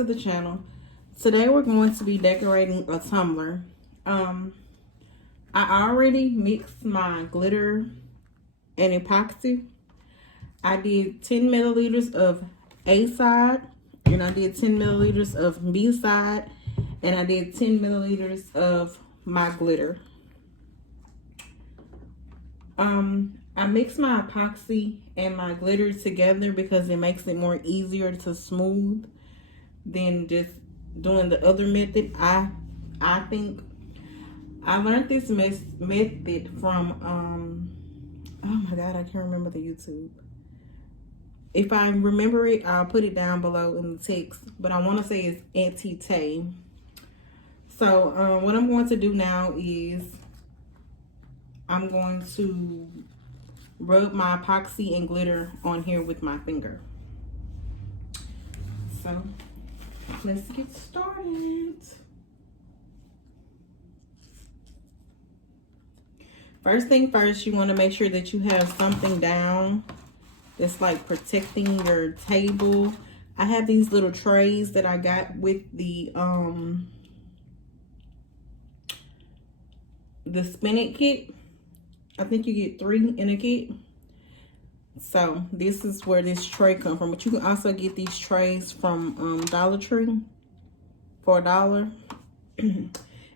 to the channel. Today we're going to be decorating a tumbler. I already mixed my glitter and epoxy. I did 10 milliliters of A side, and I did 10 milliliters of B side, and I did 10 milliliters of my glitter. I mix my epoxy and my glitter together because it makes it more easier to smooth than just doing the other method. I think I learned this method from oh my god, I can't remember the YouTube. If I remember it, I'll put it down below in the text, but I want to say it's Auntie Tay. So what I'm going to do now is I'm going to rub my epoxy and glitter on here with my finger. So let's get started. First thing first, you want to make sure that you have something down that's like protecting your table. I have these little trays that I got with the spinach kit. I think you get 3 in a kit. So this is where this tray comes from. But you can also get these trays from Dollar Tree for $1.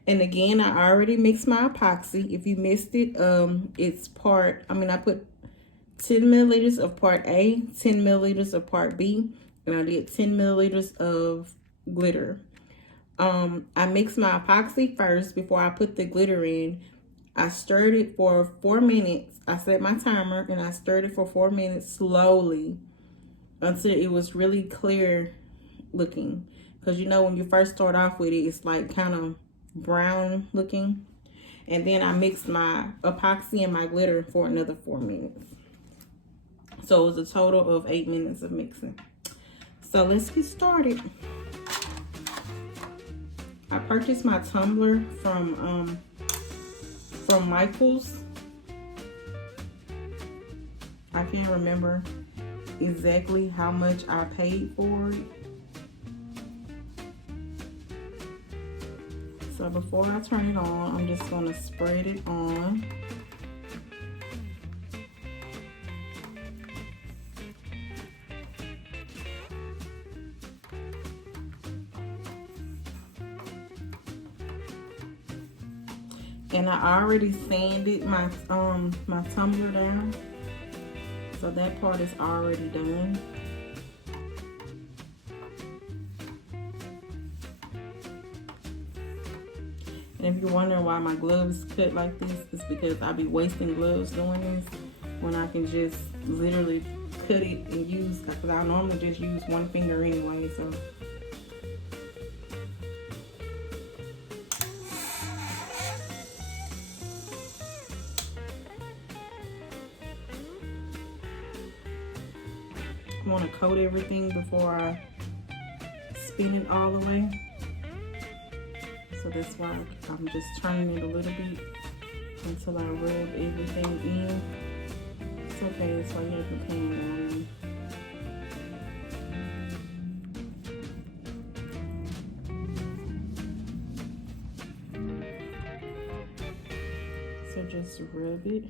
And again, I already mixed my epoxy. If you missed it, it's I put 10 milliliters of part A, 10 milliliters of part B, and I did 10 milliliters of glitter. I mixed my epoxy first before I put the glitter in. I stirred it for 4 minutes. I set my timer and I stirred it for 4 minutes slowly until it was really clear looking. Because you know when you first start off with it, it's like kind of brown looking. And then I mixed my epoxy and my glitter for another 4 minutes. So it was a total of 8 minutes of mixing. So let's get started. I purchased my tumbler from Michael's. I can't remember exactly how much I paid for it. So before I turn it on, I'm just going to spread it on. And I already sanded my my tumbler down, so that part is already done. And if you're wondering why my gloves cut like this, it's because I be wasting gloves doing this when I can just literally cut it and use, because I normally just use one finger anyway. So I want to coat everything before I spin it all the way. So that's why I'm just turning it a little bit until I rub everything in. It's okay, that's why you have the pan down. So just rub it.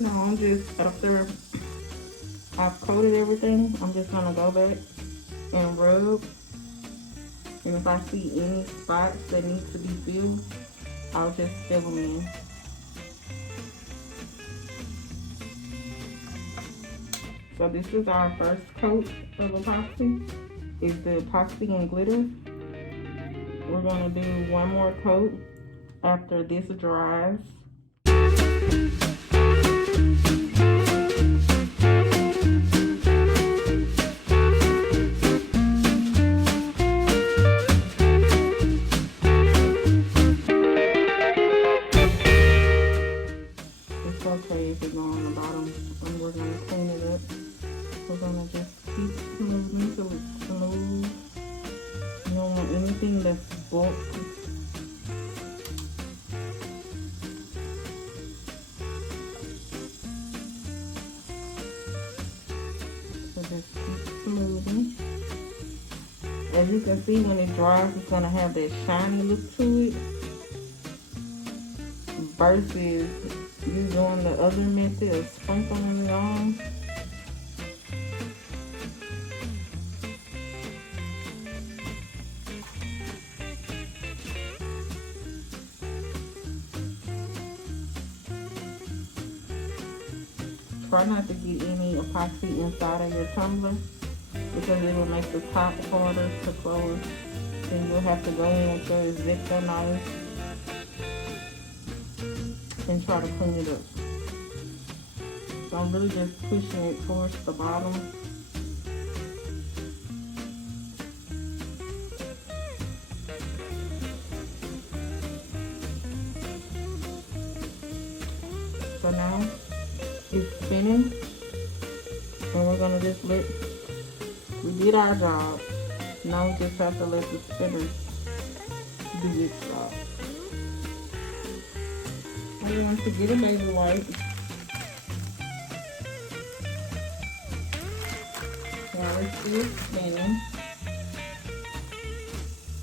Now I'm just, after I've coated everything, I'm just gonna go back and rub. And if I see any spots that need to be filled, I'll just fill them in. So this is our first coat of epoxy. It's the epoxy and glitter. We're gonna do one more coat after this dries. anything that's bulk. So just keep smoothing. As you can see, when it dries, it's gonna have that shiny look to it. Versus you doing the other method of sprinkling it on. Try not to get any epoxy inside of your tumbler because it will make the top harder to close. Then you'll have to go in with your X-Acto knife and try to clean it up. So I'm really just pushing it towards the bottom. So now it's spinning, and we're gonna just we did our job. Now we just have to let the spinner do its job. I want to get a baby wipe. While it's still spinning.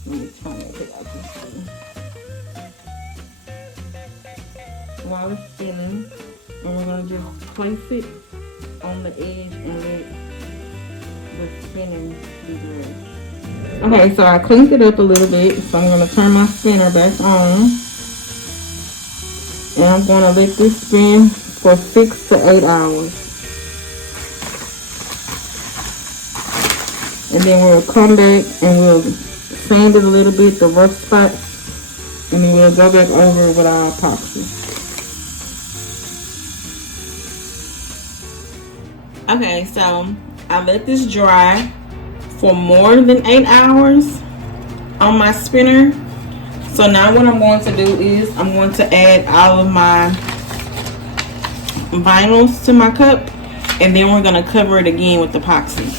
Let me turn it so I can see. While it's spinning, and we're going to just place it on the edge and let the spinning be good. Okay, so I cleaned it up a little bit, so I'm going to turn my spinner back on. And I'm going to let this spin for 6 to 8 hours. And then we'll come back and we'll sand it a little bit, the rough spots. And then we'll go back over with our epoxy. Okay, so I let this dry for more than 8 hours on my spinner. So now what I'm going to do is I'm going to add all of my vinyls to my cup, and then we're going to cover it again with epoxy.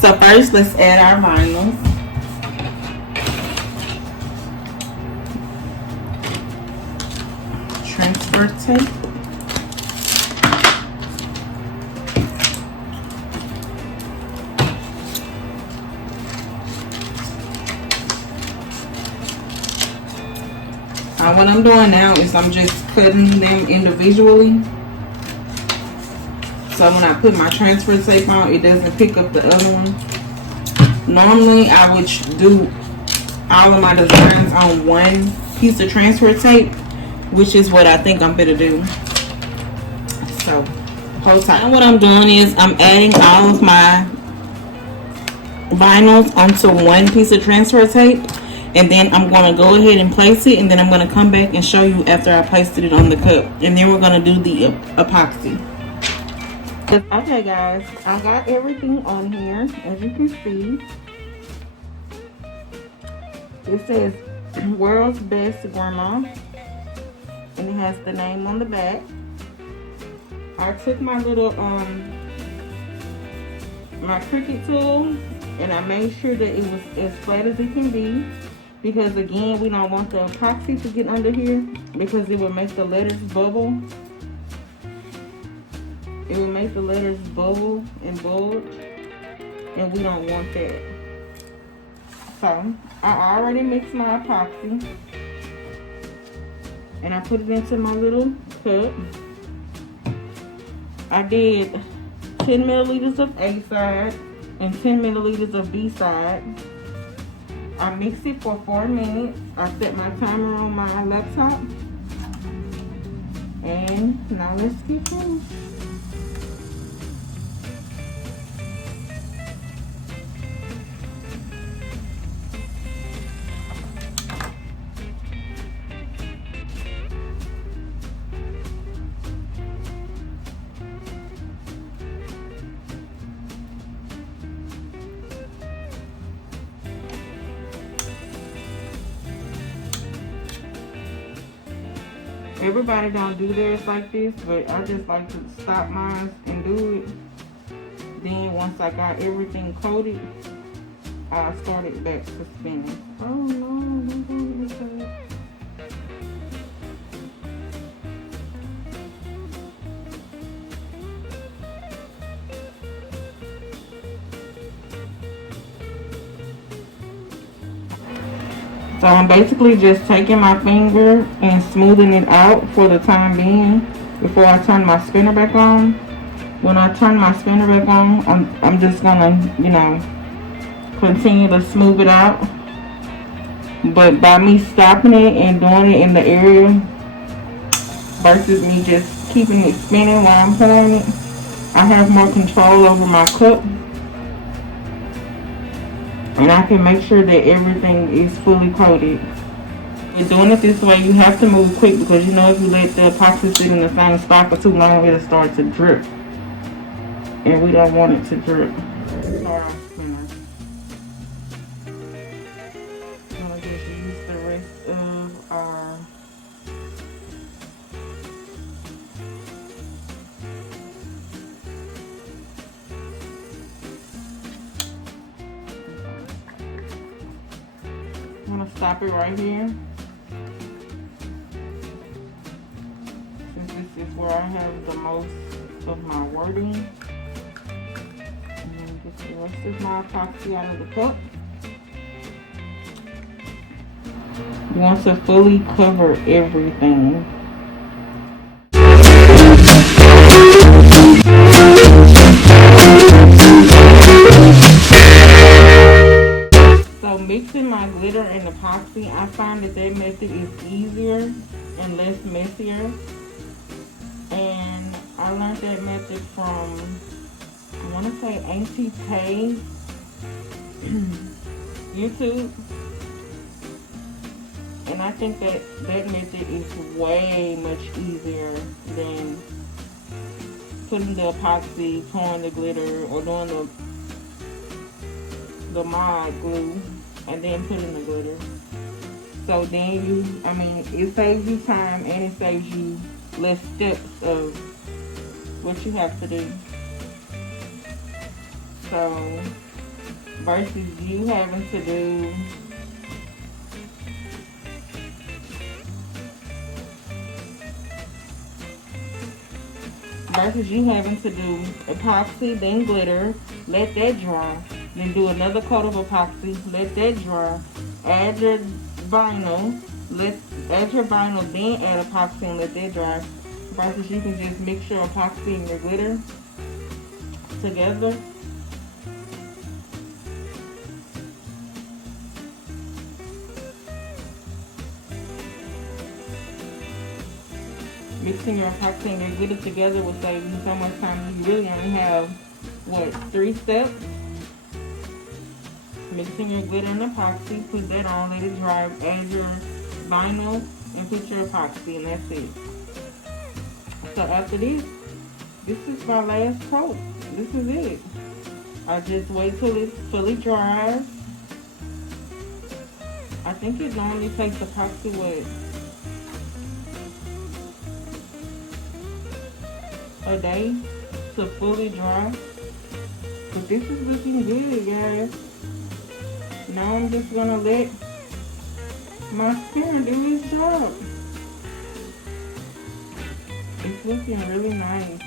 So first, let's add our vinyls. Transfer tape. What I'm doing now is I'm just cutting them individually. So when I put my transfer tape on, it doesn't pick up the other one. Normally, I would do all of my designs on one piece of transfer tape, which is what I think I'm gonna do. So, hold tight. Now what I'm doing is I'm adding all of my vinyls onto one piece of transfer tape. And then I'm going to go ahead and place it, and then I'm going to come back and show you after I placed it on the cup. And then we're going to do the epoxy. Okay guys, I got everything on here. As you can see, it says World's Best Grandma, and it has the name on the back. I took my little my Cricut tool, and I made sure that it was as flat as it can be. Because again, we don't want the epoxy to get under here because it will make the letters bubble. It will make the letters bubble and bulge, and we don't want that. So I already mixed my epoxy, and I put it into my little cup. I did 10 milliliters of A side and 10 milliliters of B side. I mixed it for 4 minutes. I set my timer on my laptop. And now let's get going. Everybody don't do theirs like this, but I just like to stop mine and do it. Then once I got everything coated, I started back to spinning. Oh no, I'm going to do that. So I'm basically just taking my finger and smoothing it out for the time being before I turn my spinner back on. When I turn my spinner back on, I'm just gonna, you know, continue to smooth it out. But by me stopping it and doing it in the area versus me just keeping it spinning while I'm pouring it, I have more control over my cup. And I can make sure that everything is fully coated. With doing it this way, you have to move quick because you know if you let the epoxy sit in the same spot for too long, it'll start to drip. And we don't want it to drip. Start our spinner. I'm gonna just use the rest of our I'm gonna stop it right here. Since this is where I have the most of my wording. And then get the rest of my epoxy out of the cup. You want to fully cover everything. So mixing my glitter and epoxy, I find that method is easier and less messier. And I learned that method from, I want to say Auntie Tay YouTube. And I think that method is way much easier than putting the epoxy, pouring the glitter, or doing the mod glue and then putting the glitter. So then it saves you time and it saves you less steps of what you have to do. So versus you having to do epoxy, then glitter, let that dry, then do another coat of epoxy, let that dry, add your vinyl, then add epoxy and let that dry. Versus you can just mix your epoxy and your glitter together. Mixing your epoxy and your glitter together will save you so much time. You really only have, 3 steps? Mixing your glitter and epoxy, put that on, let it dry, add your vinyl, and put your epoxy, and that's it. So after this is my last coat. This is it. I just wait till it fully dries. I think it normally takes epoxy, a day to fully dry. But this is looking good, guys. Now I'm just gonna let my spinner do its job. It's looking really nice.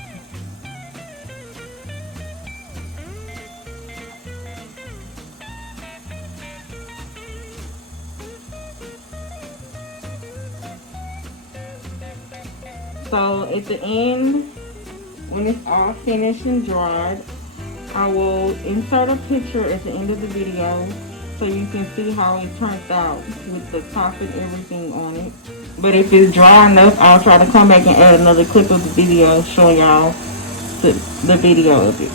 So at the end, when it's all finished and dried, I will insert a picture at the end of the video so you can see how it turns out with the top and everything on it. But if it's dry enough, I'll try to come back and add another clip of the video showing y'all the video of it.